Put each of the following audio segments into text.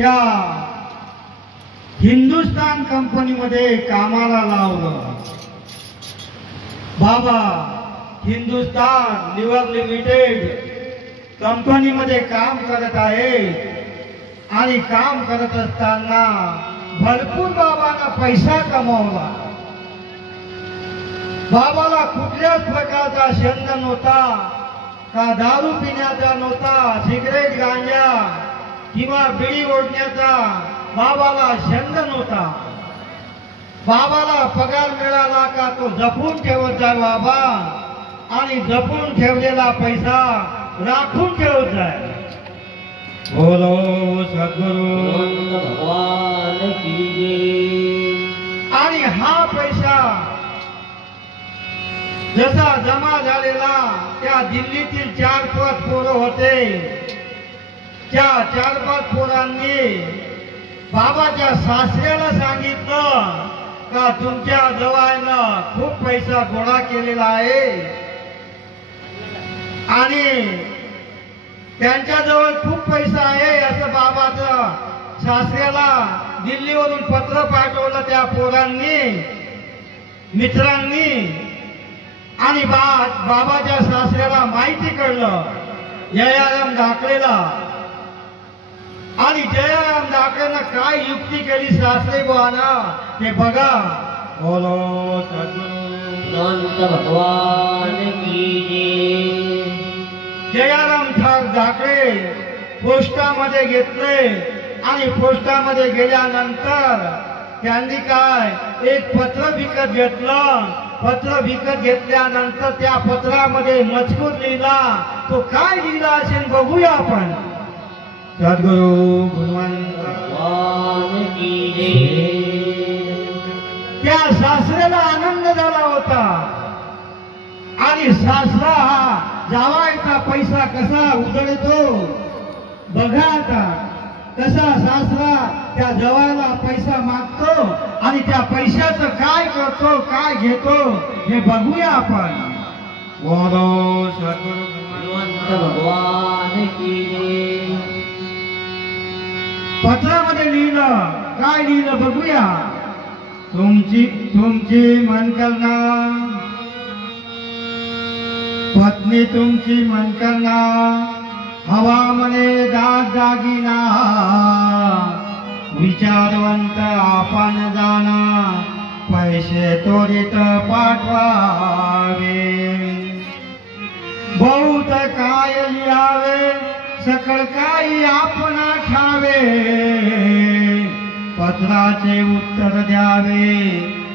त्या हिंदुस्तान कंपनीमध्ये कामाला लावलं। बाबा हिंदुस्तान लिव्हर लिमिटेड कंपनीमध्ये काम करत आहे आणि काम करत असताना भरपूर बाबांना पैसा कमावला। बाबाला कुठल्याच प्रकारचा छंद नव्हता, का दारू पिण्याचा नव्हता, सिगरेट गांजा किंवा बिडी ओढण्याचा बाबाला छंद नव्हता। बाबाला पगार मिळाला का तो जपून ठेवत जाय बाबा, आणि जपून ठेवलेला पैसा राखून ठेवत जाय। बोलो सद्गुरु भगवान की जय। आणि हा पैसा जसा जमा झालेला त्या दिल्लीतील 4-5 पोरं होते, त्या 4-5 पोरांनी बाबाच्या सासऱ्याला सांगितलं का तुमच्या जवळनं खूप पैसा गोळा केलेला आहे आणि त्यांच्याजवळ खूप पैसा आहे असं बाबाचं सासऱ्याला दिल्लीवरून पत्र पाठवलं त्या पोरांनी, मित्रांनी। आणि बाबाच्या सासऱ्याला माहिती कळलं जयाराम धाकळेला, आणि जयाराम धाकळेनं काय युक्ती केली सासरे बुवाना ते बघा। बोलो संत भगवान की जय। जयाराम धाकळे पोस्टामध्ये घेतले आणि पोस्टामध्ये गेल्यानंतर त्यांनी काय एक पत्र विकत घेतलं। पत्र विकत घेतल्यानंतर त्या पत्रामध्ये मजकूर लिहिला, तो काय लिहिला असेल बघूया आपण। सद्गुरु भगवान की जय। त्या सासऱ्याला आनंद झाला होता आणि सासरा हा जावायचा पैसा कसा उधळतो बघा आता, कसा सासरा त्या जवायला पैसा मागतो आणि त्या पैशाचं काय करतो काय घेतो हे बघूया आपण। बोलो सद्गुरु भगवान की जय। पत्रामध्ये लिहिलं, काय लिहिलं बघूया। तुमची मनकल्पना पत्नी तुमची मनकल्पना हवा मने दागिना विचारवंत आपण जाना पैसे त्वरित पाठवावे। बहुत काय लिहावे सकळ काही आपण ठावे पत्राचे उत्तर द्यावे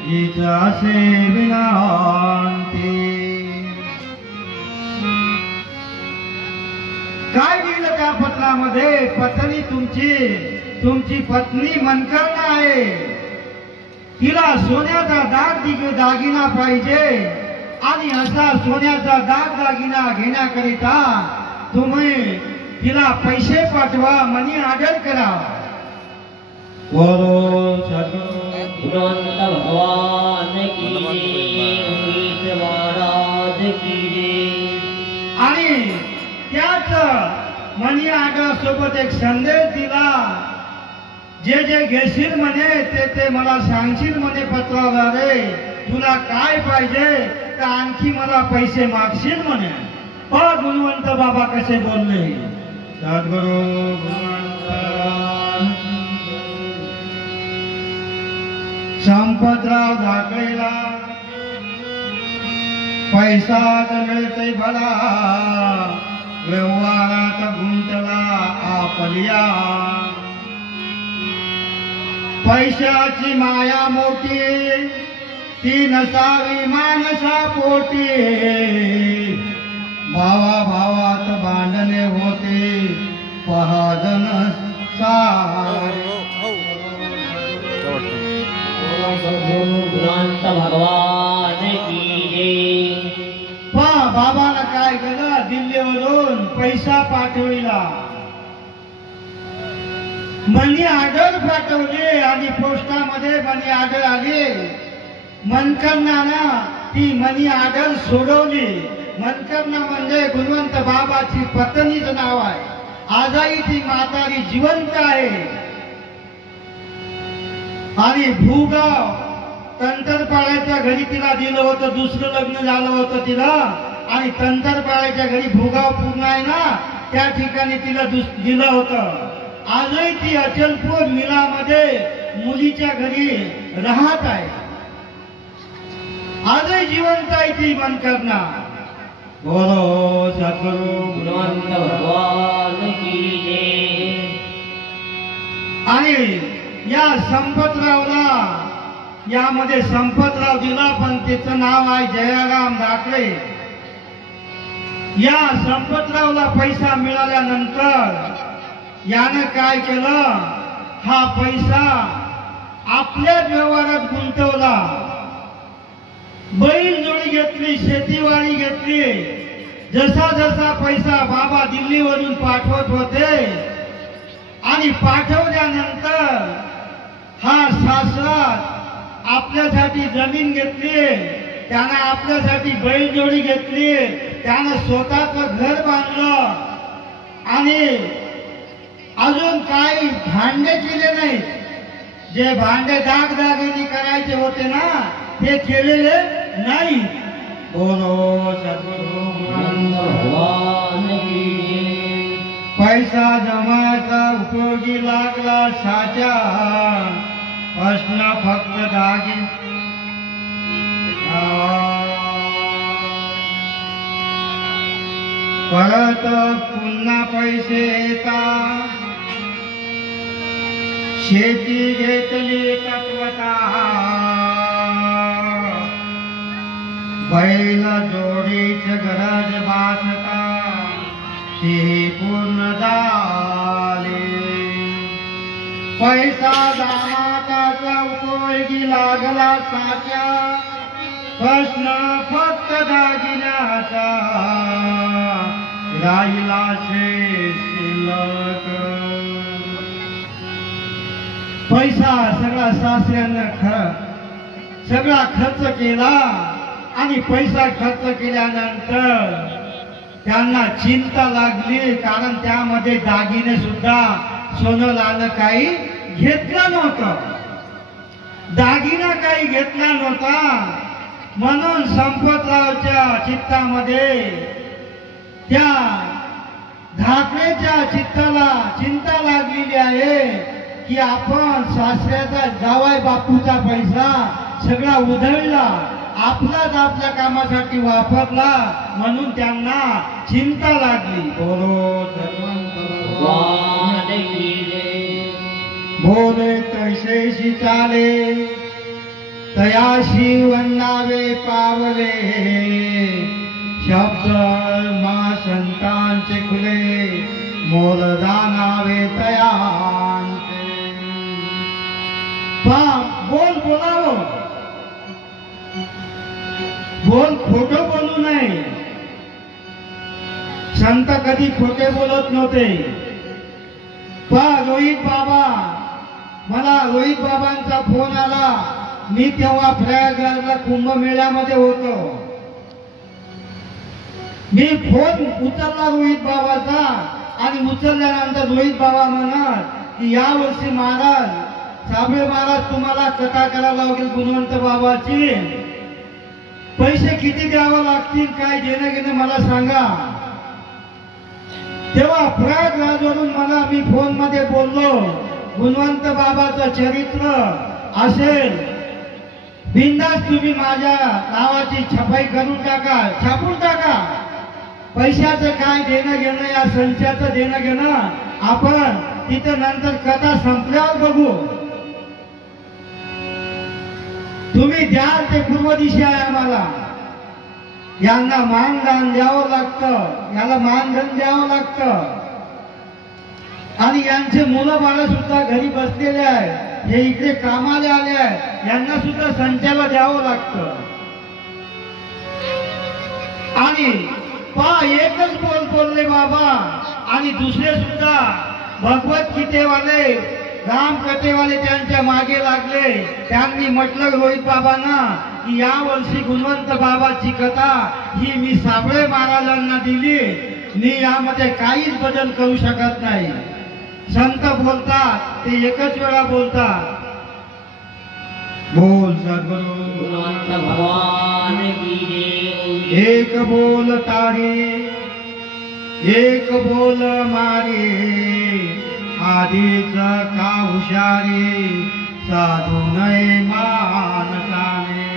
हीच असे विनंती। काय लिहिलं त्या पत्रामध्ये? पत्नी तुमची पत्नी मनकल्पना आहे, तिला सोन्याचा दागिना पाहिजे आणि असा सोन्याचा दागिना घेण्याकरिता तुम्ही तिला पैसे पाठवा, मनी ऑर्डर करा। बोलो सद्गुरु भगवान की जय। महाराज की जय। आणि त्याच मनी ऑर्डर सोबत एक संदेश दिला, जे जे घेशील म्हणे ते मला सांगशील म्हणे पत्राद्वारे, तुला काय पाहिजे तर आणखी मला पैसे मागशील म्हणे। पण गुणवंत बाबा कसे बोलले। सद्गुरु संपतराव धाकळेला पैसा मिळते भला, व्यवहारात गुंतला आपल्या, पैशाची माया मोठी ती नसावी मानसा पोटी, भावा भावात भांडणे होते पहाजन सारे। भगवान की जय। बाबाला काय केलं, दिल्लीवरून पैसा पाठविला, मनी ऑर्डर पाठवली आणि पोस्टामध्ये मनी ऑर्डर आली। मनकल्पना ती मनी ऑर्डर सोडवली। मनकल्पना म्हणजे गुणवंत बाबाची पत्नीचं नाव आहे। आजही ती म्हातारी जिवंत आहे आणि भूगाव तंतरपाड्याच्या घरी तिला दिलं होतं, दुसरं लग्न झालं होतं तिला, आणि तंतरपाड्याच्या घरी भूगाव पूर्ण आहे ना, त्या ठिकाणी तिला दिलं होतं. आजही ती अचलपूर मिलामध्ये मुलीच्या घरी राहत आहे, आजही जिवंत आहे ती मन करणार. बोलो सद्गुरु गुणवंत भगवान की जय. आणि या संपतरावला, यामध्ये संपतराव दिला पण त्याचं नाव आहे जयराम धाकरे. या संपतरावला पैसा मिळाल्यानंतर यानं काय केलं, हा पैसा आपल्या व्यवहारात गुंतवला. बैलजोडी घेतली, शेतीवाडी घेतली. जसा जसा पैसा बाबा दिल्लीवरून पाठवत होते आणि पाठवल्यानंतर हा सासरात आपल्यासाठी जमीन घेतली, त्यानं आपल्यासाठी बैलजोडी घेतली, त्यानं स्वतःचं घर बांधलं आणि अजून काही भांडे केले नाही. जे भांडे दागदागिनी करायचे होते ना, ते केलेले नाही. बोलो सद्गुरु भगवान की जय. पैसा जमायचा उपयोगी लागला साचा, प्रश्न फक्त दागिन. परत पुन्हा पैसे येतात. शेती घेतली तत्वता, बैल जोडीच गरज भासता, ती पूर्ण झाली. पैसा दामाताचा उपयोगी लागला साच्या, प्रश्न फक्त दागिन्याचा, राहिला शिल्लक. पैसा सगळा सासऱ्यानं सगळा खर्च केला आणि पैसा खर्च केल्यानंतर त्यांना चिंता लागली, कारण त्यामध्ये दागिने सुद्धा सोनं नाणं काही घेतलं नव्हतं, दागिना काही घेतला नव्हता. म्हणून संपतरावच्या चित्तामध्ये, त्या धाकरेच्या चित्ताला चिंता लागलेली आहे की आपण सासऱ्याचा जावाय बापूचा पैसा सगळा उधळला, आपलाच आपल्या कामासाठी वापरला, म्हणून त्यांना चिंता लागली. बोलो भगवान की जय. बोले तैसेशी चाले, तयाशी वंदावे पावले, शब्द मा संतांचे खुले, मोल जाणावे तयांचे. बोल बोलावं, बोल खोटं बोलू नये. संत कधी खोटे बोलत नव्हते. रोहित बाबा, मला रोहित बाबांचा फोन आला. मी तेव्हा प्रयागराजला कुंभमेळ्यामध्ये होतो. मी फोन उचलला रोहित बाबाचा, आणि उचलल्यानंतर रोहित बाबा म्हणत की या वर्षी महाराज, साबळे महाराज तुम्हाला कथा करायला लागेल गुणवंत बाबाची. पैसे किती द्यावं लागतील, काय देणं घेणं मला सांगा. तेव्हा प्रयागराजवरून मला, मी फोन मध्ये बोललो, गुणवंत बाबाचं चरित्र असेल, बिंदास तुम्ही माझ्या नावाची छपाई करून टाका, छापून टाका. पैशाचं काय देणं घेणं, या संचाचं देणं घेणं आपण तिथं नंतर कथा संपल्यावर बघू. तुम्ही द्याल ते पूर्व दिशा आहे आम्हाला. यांना मानधन द्यावं लागतं, याला मानधन द्यावं लागतं. आणि यांचे मुलं बाळ सुद्धा घरी बसलेले आहे, हे इकडे कामाला आले आहे, यांना सुद्धा संचाला द्यावं लागतं. आणि एकच बोलले बाबा, आणि दुसरे सुद्धा भगवद्गीतेवाले, रामकथेवाले त्यांच्या मागे लागले. त्यांनी म्हटलं रोहित बाबांना की या वर्षी गुणवंत बाबाची कथा ही मी साबळे महाराजांना दिली, मी यामध्ये काहीच बदल करू शकत नाही. संत बोलतात ते एकच वेळा बोलतात. बोल सद्गुरु गुणवंत भगवान की जय। एक बोल तारे एक बोल मारे आधीच का हुशारी साधू नये मानसाने।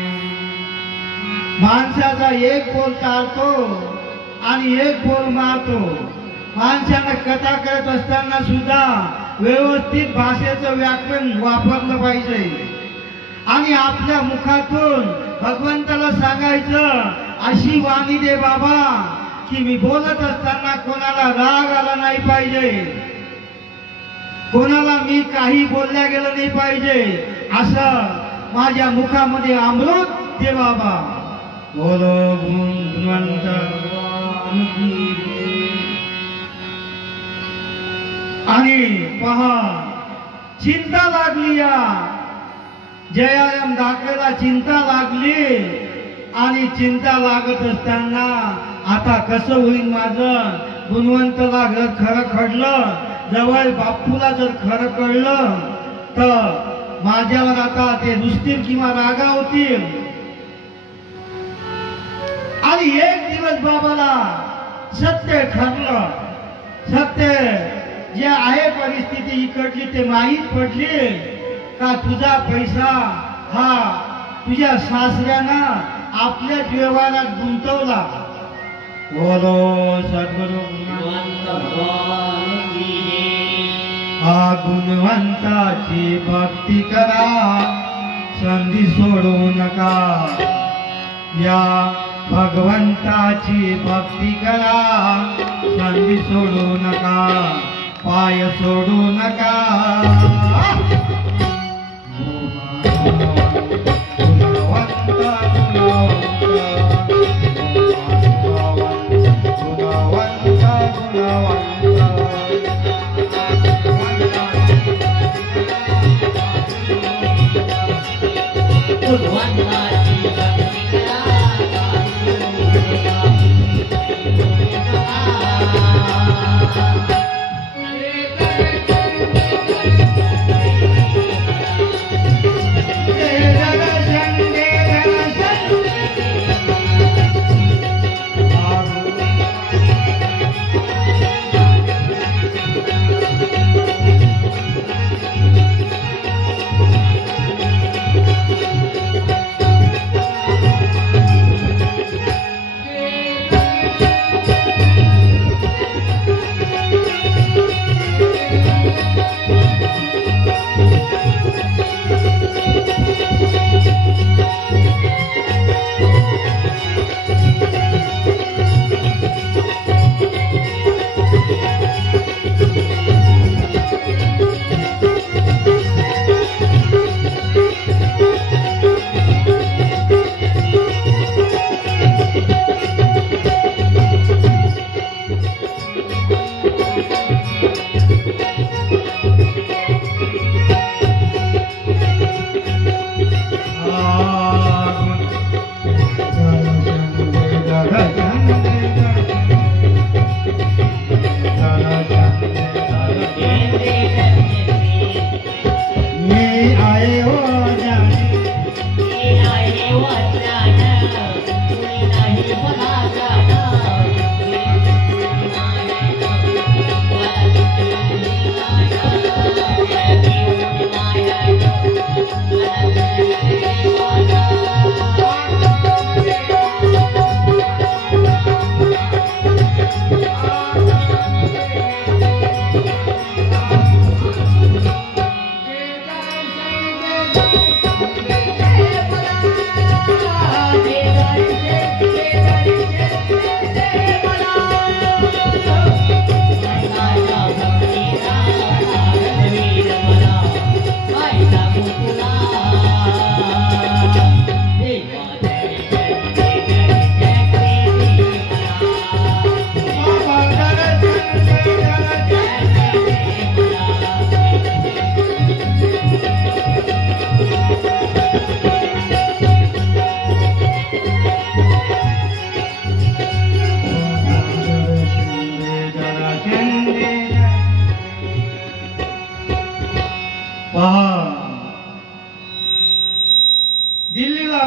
माणसाचा एक बोल चालतो आणि एक बोल मारतो। माणसानं कथा करत असताना सुद्धा व्यवस्थित भाषेचं व्याकरण वापरलं पाहिजे आणि आपल्या मुखातून भगवंताला सांगायचं अशी वाणी दे बाबा की मी बोलत असताना कोणाला राग आला नाही पाहिजे, कोणाला मी काही बोलल्या गेलं नाही पाहिजे, असं माझ्या मुखामध्ये अमृत दे बाबा। बोलो गुणवंत भगवान की जय। आणि पहा चिंता लागली या जयायम दाखवायला चिंता लागली आणि चिंता लागत असताना आता कसं होईल माझं। गुणवंतला जर खरं कळलं, जवळ बापूला जर खरं कळलं तर माझ्यावर आता ते रुसतील किंवा रागावतील। आणि एक दिवस बाबाला सत्य ठरलं, सत्य जे आहे परिस्थिती इकडली ते माहीत पडली का तुझा पैसा हा तुझ्या सासऱ्यानं आपल्याच व्यवहारात गुंतवला। बोलो सद्गुरु गुणवंत भगवान की जय। हा गुणवंताची भक्ती करा, संधी सोडू नका। या भगवंताची भक्ती करा, संधी सोडू नका, पाय सोडू नका।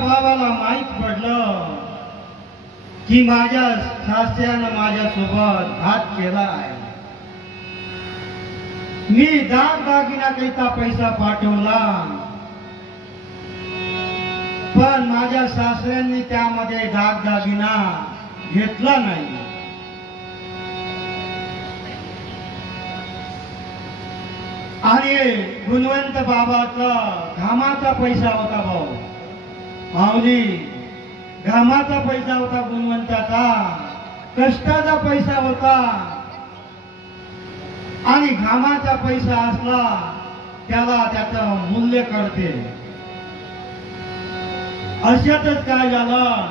बाबाला माहीत पडलं की माझ्या सासऱ्यानं माझ्यासोबत घात केला आहे. मी दागदागिन्याकरिता पैसा पाठवला, पण माझ्या सासऱ्यांनी त्यामध्ये दागदागिना घेतला नाही. आणि गुणवंत बाबाचा घामाचा पैसा होता. भाऊ माऊली, घामाचा पैसा होता गुणवंताचा, कष्टाचा पैसा होता. आणि घामाचा पैसा असला त्याला त्याचं मूल्य कळते. अशातच काय झालं,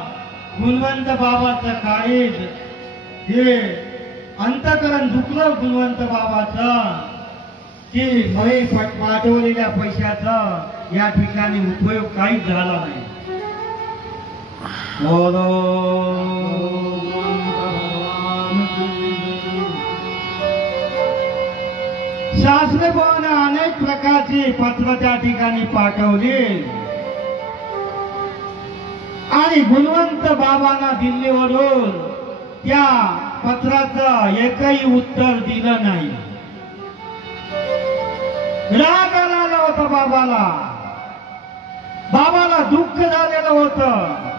गुणवंत बाबाचं काळीज हे अंतकरण दुखलं गुणवंत बाबाचं, की मी पाठवलेल्या पैशाचा या ठिकाणी उपयोग काहीच झाला नाही. सासरेबुवाने अनेक प्रकारची पत्र त्या ठिकाणी पाठवली आणि गुणवंत बाबांना दिल्लीवरून त्या पत्राचं एकही उत्तर दिलं नाही. राग आलेला होता बाबाला, बाबाला दुःख झालेलं होतं.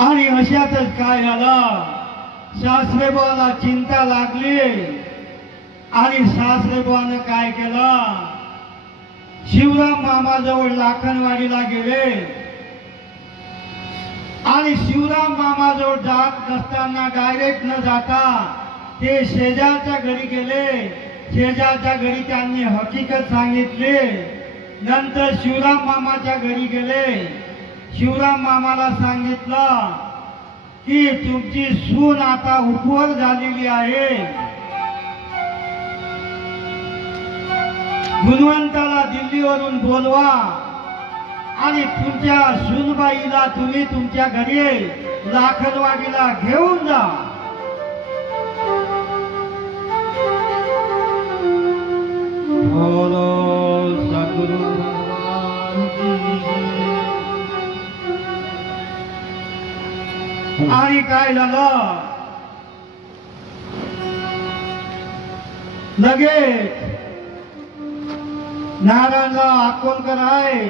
आणि अशातच काय झालं, सासरेबुवाला चिंता लागली आणि सासरेबुवानं काय केलं, शिवराम मामाजवळ लाखनवाडीला गेले आणि शिवराम मामाजवळ जात नसताना डायरेक्ट न जाता ते शेजारच्या घरी गेले. शेजारच्या घरी त्यांनी हकीकत सांगितली. नंतर शिवराम मामाच्या घरी गेले. शिवराम मामाला सांगितलं की तुमची सून आता उपवर झालेली आहे, गुणवंताला दिल्लीवरून बोलवा आणि तुमच्या सूनबाईला तुम्ही तुमच्या घरी लाखनवाडीला घेऊन जा. बोलो सद्गुरु भगवान की जय. आणि काय झालं, लगेच नारायणराव अकोलकर आहे,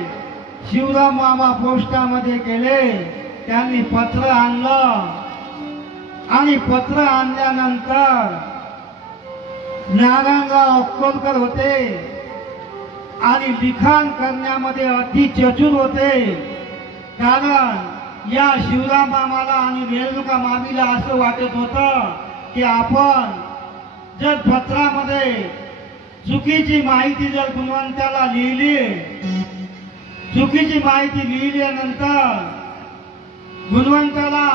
शिवराम मामा पोस्टामध्ये गेले. त्यांनी पत्र आणलं आणि पत्र आणल्यानंतर नारायणराव अक्कलकर होते आणि लिखाण करण्यामध्ये अति चतुर होते. कारण या शिवराम मामाला आणि रेणुका मामीला असं वाटत होतं की आपण जर पत्रामध्ये चुकीची माहिती जर गुणवंताला लिहिली, चुकीची माहिती लिहिल्यानंतर गुणवंताला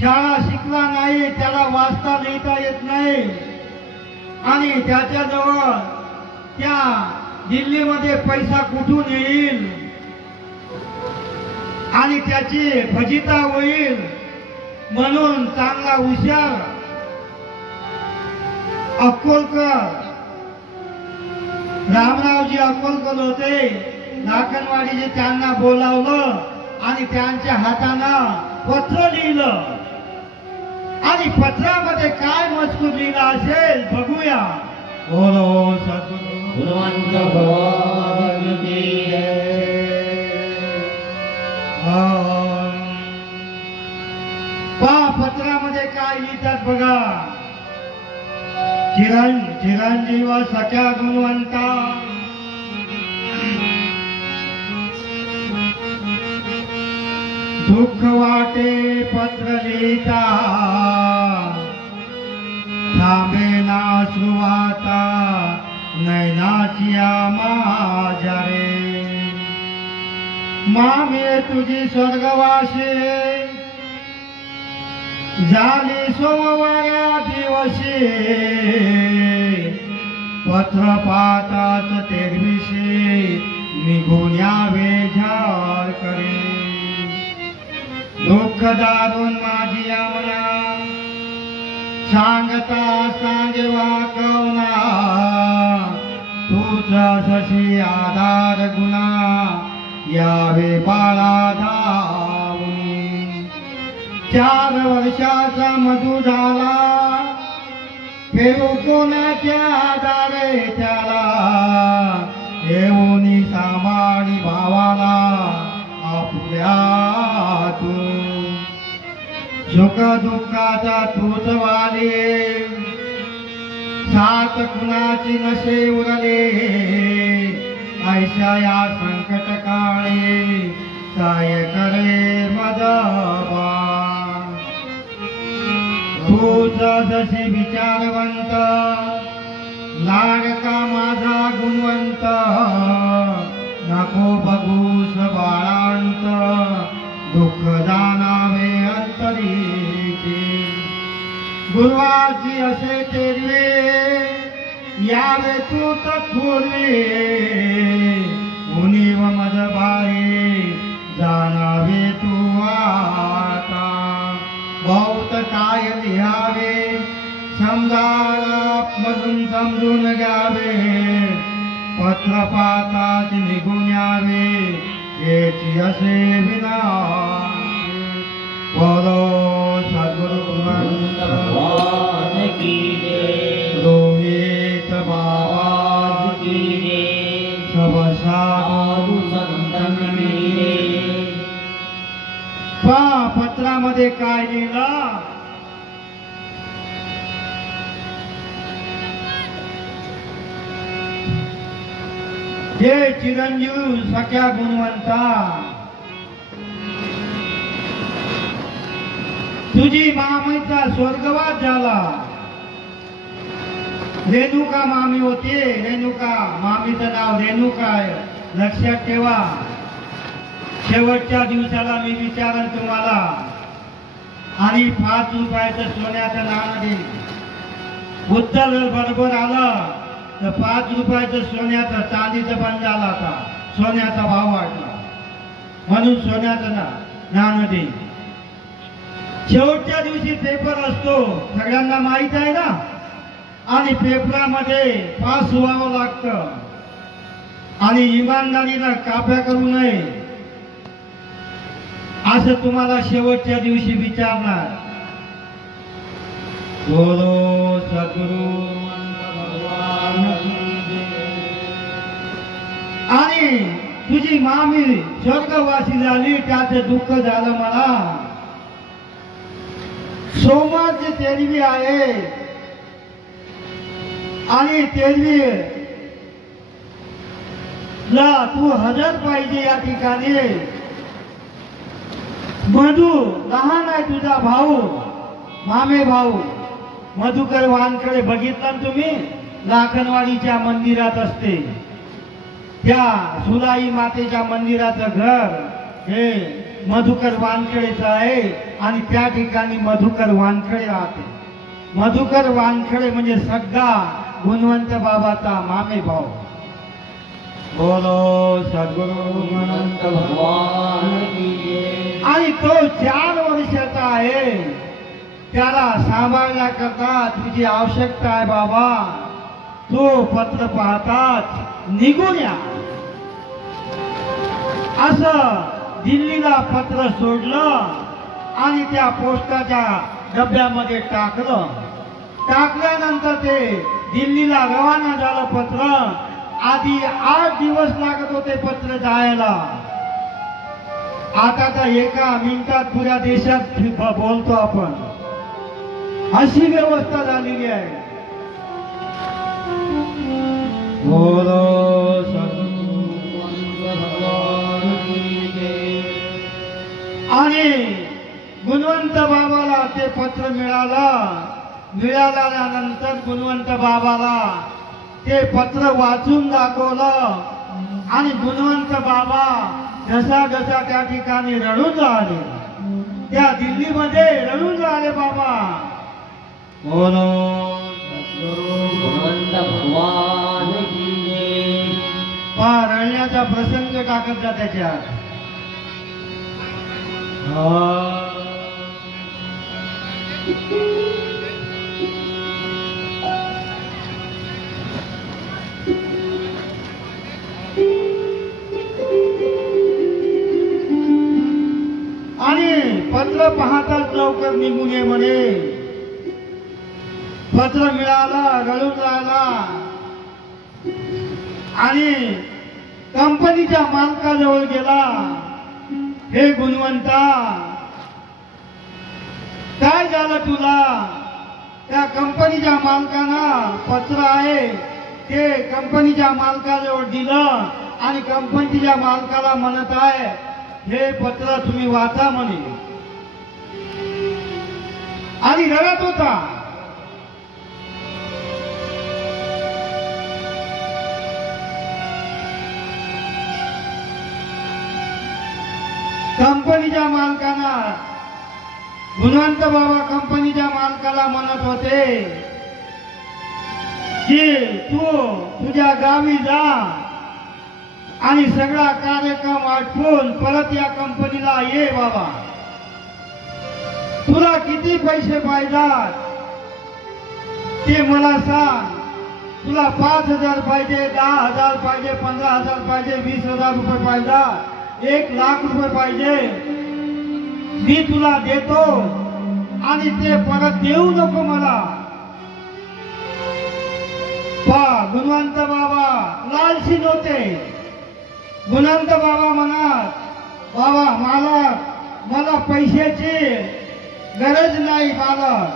शाळा शिकला नाही, त्याला वाचता लिहिता येत नाही आणि त्याच्याजवळ त्या दिल्लीमध्ये पैसा कुठून येईल आणि त्याची फजिता होईल, म्हणून चांगला हुशार अक्कलकर रामरावजी अक्कलकर होते. लाखनवाडीजी त्यांना बोलावलं आणि त्यांच्या हातानं पत्र लिहिलं आणि पत्रामध्ये काय मजकूर लिहिला असेल बघूया. बोलो सद्गुरु गुणवंत भगवान की जय. पहा पत्रामध्ये काय लिहितात बघा. चिरंजीव सख्या गुणवंता, दुःख वाटे पत्र लिहिता, थांबेना सुवाता नैनाची माझ्या रे. मामे तुझी स्वर्गवासी झाली सोमवाऱ्या दिवशी, पत्र पाहताच तेरविशी निघून यावे झार करे. दुःख दारून माझी आमना सांगता सांगेवा कवना तुझा सशी आधार गुणा यावे बाळा धावून 4 वर्षाचा मधू झाला फेरू कोणाच्या आधारे त्याला येऊनी सामाडी भावाला आपुल्यातून सुख दुःखाचा तूच वाले सात कुणाची नशे उरले ऐशा या संकट काळे काय करे मदबा तूच जसे विचारवंत लाडका माझा गुणवंत नको बघूस बाळांत दुःख जाणावे अंतरीचे गुरुवाची असे तेरवे यावे तू तत्पूर्वी मुनी व मजबाई जाणावे तू आता बहुत काय लिहावे समजायला मधून समजून घ्यावे पत्र पातात निघून यावे याची असे विना बोलो सद्गुरु भगवान की जय रोहित बाबा की जय सब साधु संतन मेरे पत्रामध्ये काय लिहिलं हे चिरंजीव सख्या गुणवंता तुझी मामीचा स्वर्गवास झाला रेणुका मामी होती रेणुका मामीचं नाव रेणुका आहे लक्षात ठेवा शेवटच्या दिवसाला मी विचारन तुम्हाला आणि 5 रुपयाचं सोन्याचं नाणं देईल उत्तर बरोबर आलं तर 5 रुपयाचं सोन्याचं चांदीचं बंद झाला आता सोन्याचा भाव वाढला म्हणून सोन्याचं नाणं देईल शेवटच्या दिवशी पेपर असतो सगळ्यांना माहित आहे ना आणि पेपरामध्ये पास व्हावं लागतं आणि इमानदारीनं काप्या करू नये असं तुम्हाला शेवटच्या दिवशी विचारणार बोलो सद्गुरु भगवान आणि तुझी मामी स्वर्गवासी झाली त्याचं दुःख झालं मला सोमवारची तेरवी आहे आणि तेरवी ला तू हजर पाहिजे या ठिकाणी मधू लहान आहे तुझा भाऊ मामे भाऊ मधुकर वानकडे बघितलं ना तुम्ही लाखनवाडीच्या मंदिरात असते त्या सुलाई मातेच्या मंदिराचं घर हे मधुकर वानखेडेच आहे आणि त्या ठिकाणी मधुकर वानखेडे राहते मधुकर वानखेडे म्हणजे सगळा गुणवंत बाबाचा मामे भाऊ बोलो सद्गुरु अनंत भगवान की जय आणि तो 4 वर्षाचा आहे त्याला सांभाळण्याकरता तुझी आवश्यकता आहे बाबा तो पत्र पाहतात निघून या असं दिल्लीला पत्र सोडलं आणि त्या पोस्टाच्या डब्यामध्ये टाकल्यानंतर ते दिल्लीला रवाना झालं पत्र आधी 8 दिवस लागत होते पत्र जायला आता तर एका मिनिटात पुऱ्या देशात बोलतो आपण अशी व्यवस्था झालेली आहे बोलो भगवान की जय आणि गुणवंत बाबाला ते पत्र मिळाल्यानंतर गुणवंत बाबाला ते पत्र वाचून दाखवलं आणि गुणवंत बाबा जसा त्या ठिकाणी रडून राहिले त्या दिल्लीमध्ये रडून राहिले बाबा बोलो भगवंत भगवान की जय रडण्याचा प्रसंग टाकत जा त्याच्यात आणि पत्र पाहताच लवकर निघून ये म्हणे. पत्र मिळाला, रडून राहिला आणि कंपनीच्या मालकाजवळ गेला. हे गुणवंता, काय झालं तुला? त्या कंपनीच्या मालकानं पत्र आहे ते कंपनीच्या मालकाजवळ दिलं आणि कंपनीच्या मालकाला म्हणत आहे हे पत्र तुम्ही वाचा म्हणे. आणि रडत होता. कंपनीच्या मालकाला, गुणवंत बाबा कंपनीच्या मालकाला म्हणत होते की तू तुझ्या गावी जा आणि सगळा कार्यक्रम आटपून परत या कंपनीला ये बाबा. तुला किती पैसे पाहिजेत ते मला सांग. तुला 5,000 पाहिजे, 10,000 पाहिजे, 15,000 पाहिजे, 20,000 रुपये पाहिजे, 1,00,000 रुपये पाहिजे, मी तुला देतो आणि ते परत देऊ नको मला. गुणवंत बाबा लालची नव्हते. गुणवंत बाबा म्हणत, बाबा मला पैशाची गरज नाही मालक,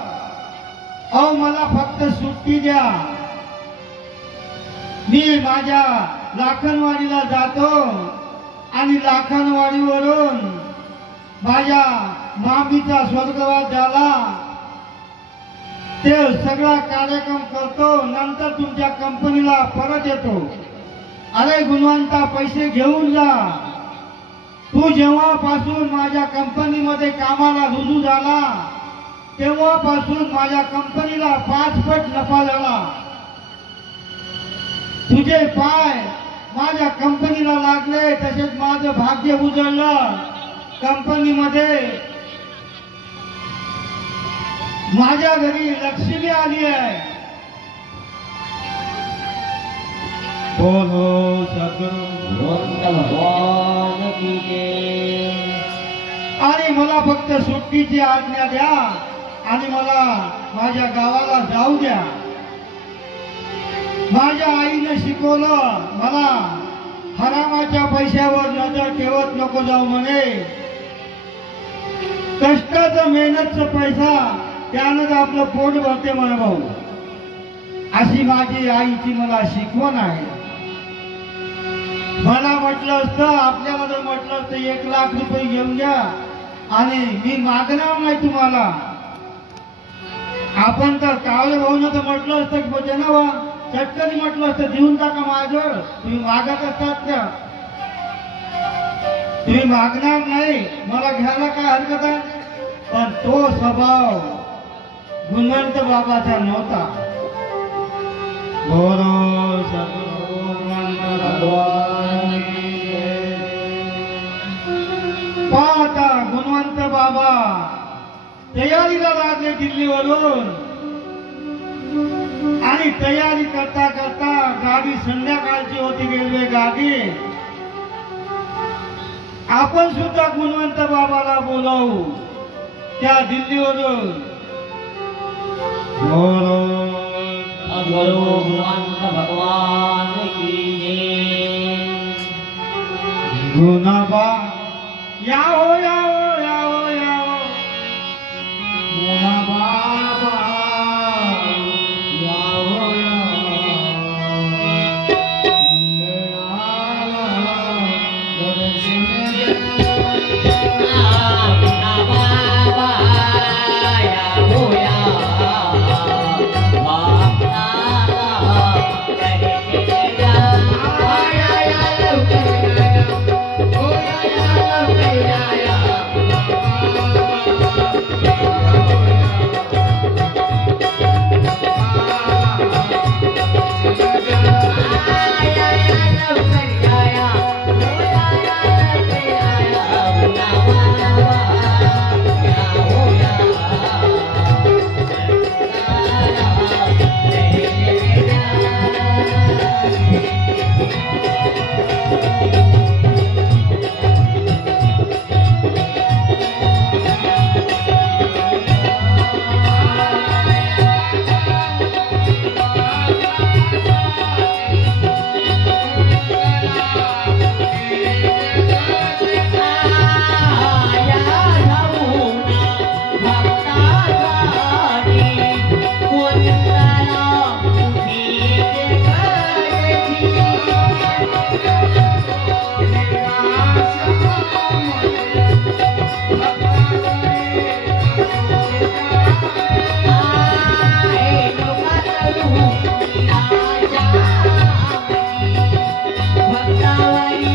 अहो मला फक्त सुट्टी द्या. मी माझ्या लाखनवाडीला जातो आणि लाखनवाडीवरून माझ्या मामीचा स्वर्गवास झाला ते सगळा कार्यक्रम करतो, नंतर तुमच्या कंपनीला परत येतो. अरे गुणवंता, पैसे घेऊन जा. तू जेव्हापासून माझ्या कंपनीमध्ये कामाला रुजू झाला तेव्हापासून माझ्या कंपनीला 5 पट नफा झाला. तुझे पाय माझ्या कंपनीला लागले, तसेच माझं भाग्य उजळलं. कंपनीमध्ये माझ्या घरी लक्ष्मी आली आहे. बोलो सद्गुरु भगवान की जय. आणि मला फक्त सुट्टीची आज्ञा द्या आणि मला माझ्या गावाला जाऊ द्या. माझ्या आईने शिकवलं मला हरामाच्या पैशावर नजर ठेवत नको जाऊ म्हणे. कष्टाचं मेहनतचा पैसा त्यानंच आपलं पोट भरते म्हणे भाऊ. अशी माझी आईची मला शिकवण आहे. मला म्हटलं असतं, आपल्याला जर म्हटलं असतं 1,00,000 रुपये घेऊन घ्या आणि मी मागणार नाही तुम्हाला, आपण तर कावळे भाऊन तर म्हटलं असतं की बोलते ना वा चटकनी म्हटलं असतं देऊन टाका माझ्यावर. तुम्ही मागत असतात त्या, तुम्ही मागणार नाही, मला घ्यायला काय हरकत आहे. पण तो स्वभाव गुणवंत बाबाचा नव्हता. बोलो सद्गुरु भगवान की जय. पाहता गुणवंत बाबा तयारीला लागले दिल्लीवरून आणि तयारी करता करता गाडी संध्याकाळची होती, रेल्वे गाडी. आपण सुद्धा गुणवंत बाबाला बोलावू त्या दिल्लीवरून. गुरु गुणवंत भगवान की जय. गुणाबा याओ याओ याओ याओ गुणाबा भक्तावरी